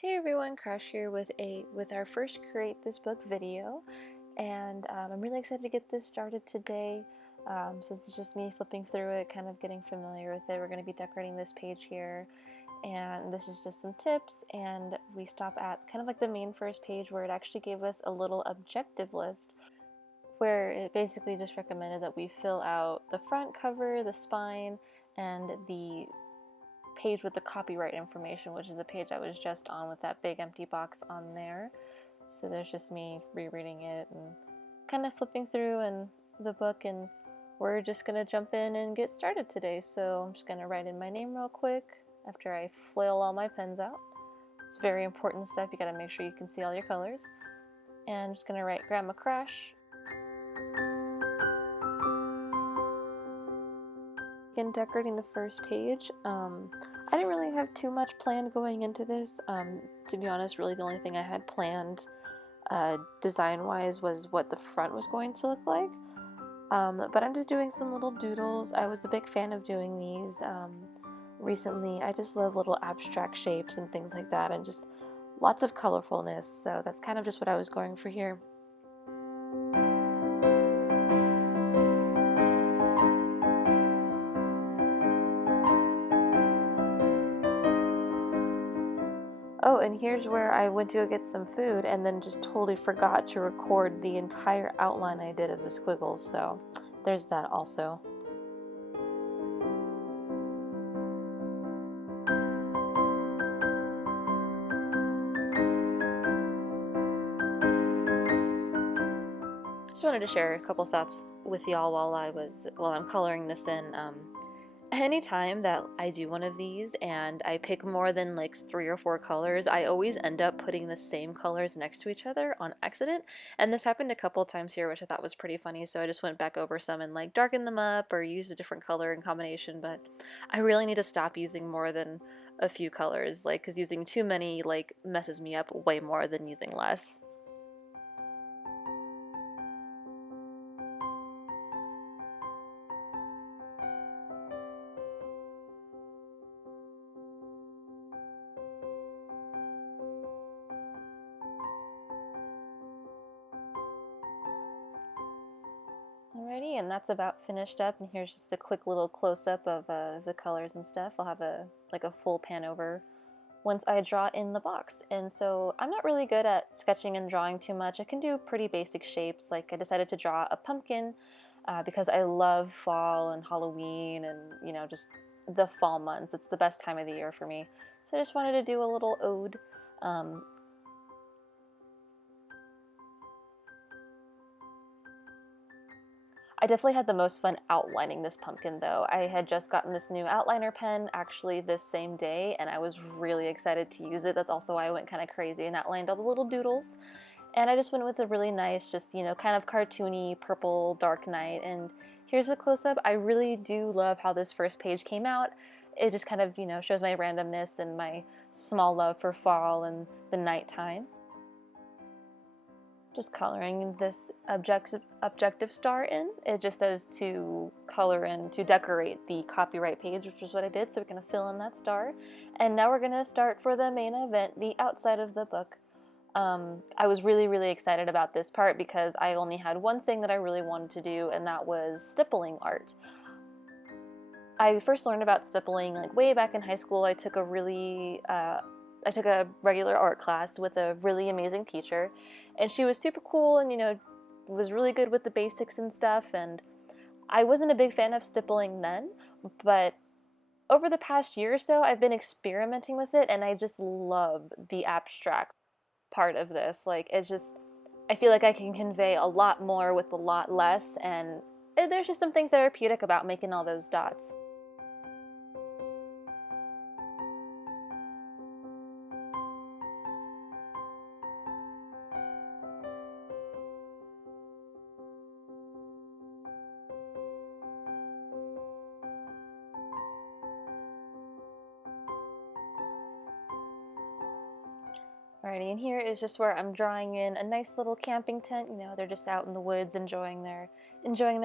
Hey everyone, Crash here with our first Create This Book video, and I'm really excited to get this started today. So it's just me flipping through it, kind of getting familiar with it. We're going to be decorating this page here, and this is just some tips, and we stop at kind of like the main first page where it actually gave us a little objective list where it basically just recommended that we fill out the front cover, the spine, and the page with the copyright information, which is the page I was just on with that big empty box on there. So there's just me rereading it and kind of flipping through and the book, and we're just gonna jump in and get started today. So I'm just gonna write in my name real quick after I flail all my pens out. It's very important stuff. You gotta make sure you can see all your colors. And I'm just gonna write Grandma Crash. In decorating the first page. I didn't really have too much planned going into this. To be honest, really the only thing I had planned design-wise was what the front was going to look like. But I'm just doing some little doodles. I was a big fan of doing these recently. I just love little abstract shapes and things like that, and just lots of colorfulness. So that's kind of just what I was going for here. Oh, and here's where I went to go get some food and then just totally forgot to record the entire outline I did of the squiggles, so there's that also. Just wanted to share a couple thoughts with y'all while I'm coloring this in. Anytime that I do one of these and I pick more than like 3 or 4 colors, I always end up putting the same colors next to each other on accident. And this happened a couple of times here, which I thought was pretty funny. So I just went back over some and like darkened them up or used a different color in combination. But I really need to stop using more than a few colors, like, because using too many like messes me up way more than using less. Alrighty, and that's about finished up, and here's just a quick little close-up of the colors and stuff. I'll have a full pan over once I draw in the box. And so I'm not really good at sketching and drawing too much. I can do pretty basic shapes. Like I decided to draw a pumpkin because I love fall and Halloween and, you know, just the fall months. It's the best time of the year for me. So I just wanted to do a little ode. I definitely had the most fun outlining this pumpkin though. I had just gotten this new outliner pen actually this same day, and I was really excited to use it. That's also why I went kind of crazy and outlined all the little doodles. And I just went with a really nice, just, you know, kind of cartoony purple dark night. And here's a close-up. I really do love how this first page came out. It just kind of, you know, shows my randomness and my small love for fall and the nighttime. Just coloring this objective star in. It just says to color in, to decorate the copyright page, which is what I did, so we're going to fill in that star. And now we're going to start for the main event, the outside of the book. I was really excited about this part because I only had one thing that I really wanted to do, and that was stippling art. I first learned about stippling like way back in high school. I took a regular art class with a really amazing teacher, and she was super cool and, you know, was really good with the basics and stuff. And I wasn't a big fan of stippling then, but over the past year or so, I've been experimenting with it, and I just love the abstract part of this. Like, it's just, I feel like I can convey a lot more with a lot less, and there's just something therapeutic about making all those dots. Alrighty, and here is just where I'm drawing in a nice little camping tent. You know, they're just out in the woods enjoying their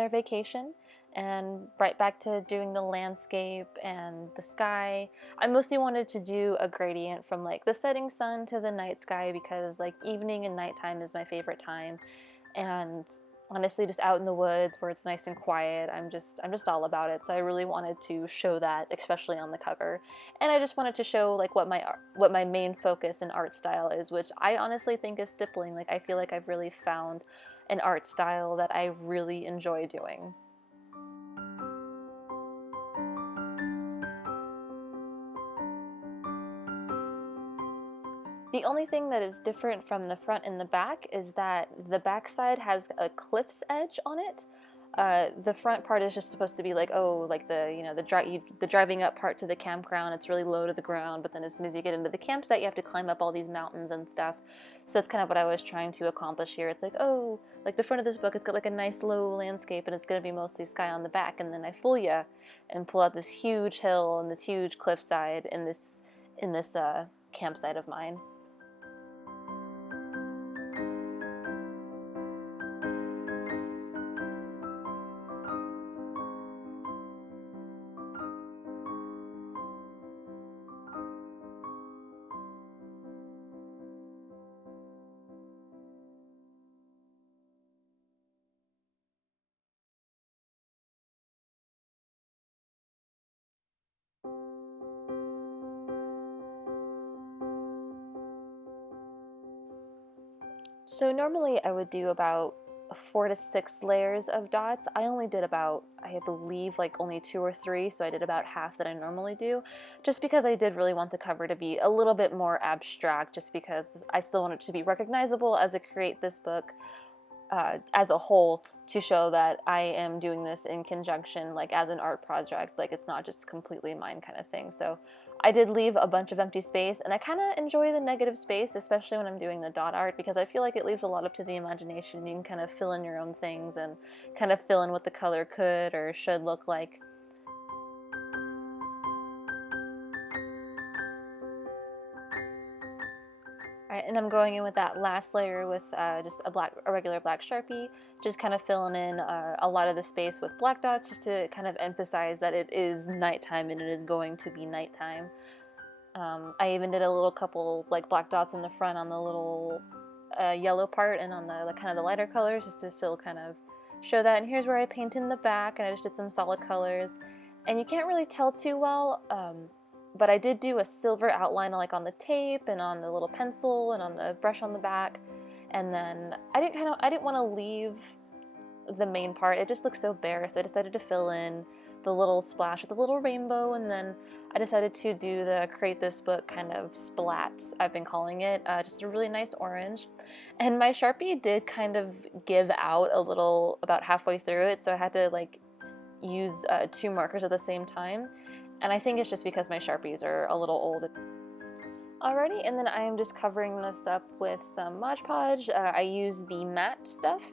vacation. and right back to doing the landscape and the sky. I mostly wanted to do a gradient from like the setting sun to the night sky, because like evening and nighttime is my favorite time. And honestly, just out in the woods where it's nice and quiet, I'm just all about it. So I really wanted to show that, especially on the cover. And I just wanted to show like what my main focus and art style is, which I honestly think is stippling. Like I feel like I've really found an art style that I really enjoy doing. The only thing that is different from the front and the back is that the back side has a cliff's edge on it. The front part is just supposed to be like, oh, like the driving up part to the campground. It's really low to the ground, but then as soon as you get into the campsite, you have to climb up all these mountains and stuff. So that's kind of what I was trying to accomplish here. It's like, oh, like the front of this book, it's got like a nice low landscape, and it's going to be mostly sky on the back, and then I fool ya and pull out this huge hill and this huge cliffside in this campsite of mine. So normally I would do about 4 to 6 layers of dots. I only did about, I believe, like only 2 or 3, so I did about half that I normally do, just because I did really want the cover to be a little bit more abstract, just because I still want it to be recognizable as I create this book as a whole, to show that I am doing this in conjunction, like as an art project, like it's not just completely mine kind of thing. So I did leave a bunch of empty space, and I kind of enjoy the negative space, especially when I'm doing the dot art, because I feel like it leaves a lot up to the imagination. You can kind of fill in your own things and kind of fill in what the color could or should look like. Alright, and I'm going in with that last layer with just a regular black Sharpie, just kind of filling in a lot of the space with black dots, just to kind of emphasize that it is nighttime and it is going to be nighttime. I even did a little couple like black dots in the front on the little yellow part and on the kind of the lighter colors, just to still kind of show that. And here's where I paint in the back, and I just did some solid colors. And you can't really tell too well, but I did do a silver outline like on the tape and on the little pencil and on the brush on the back. And then I didn't want to leave the main part. It just looks so bare, so I decided to fill in the little splash with the little rainbow, and then I decided to do the create this book kind of splat, I've been calling it, just a really nice orange. And my Sharpie did kind of give out a little about halfway through it, so I had to like use 2 markers at the same time. And I think it's just because my Sharpies are a little old. Alrighty, and then I am just covering this up with some Mod Podge. I use the matte stuff,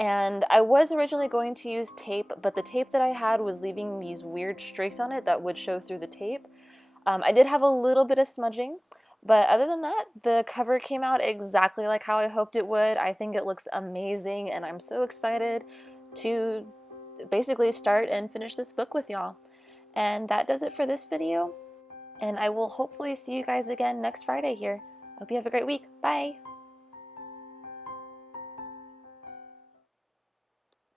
and I was originally going to use tape, but the tape that I had was leaving these weird streaks on it that would show through the tape. I did have a little bit of smudging, but other than that, the cover came out exactly like how I hoped it would. I think it looks amazing, and I'm so excited to basically start and finish this book with y'all. And that does it for this video, and I will hopefully see you guys again next Friday here. Hope you have a great week. Bye!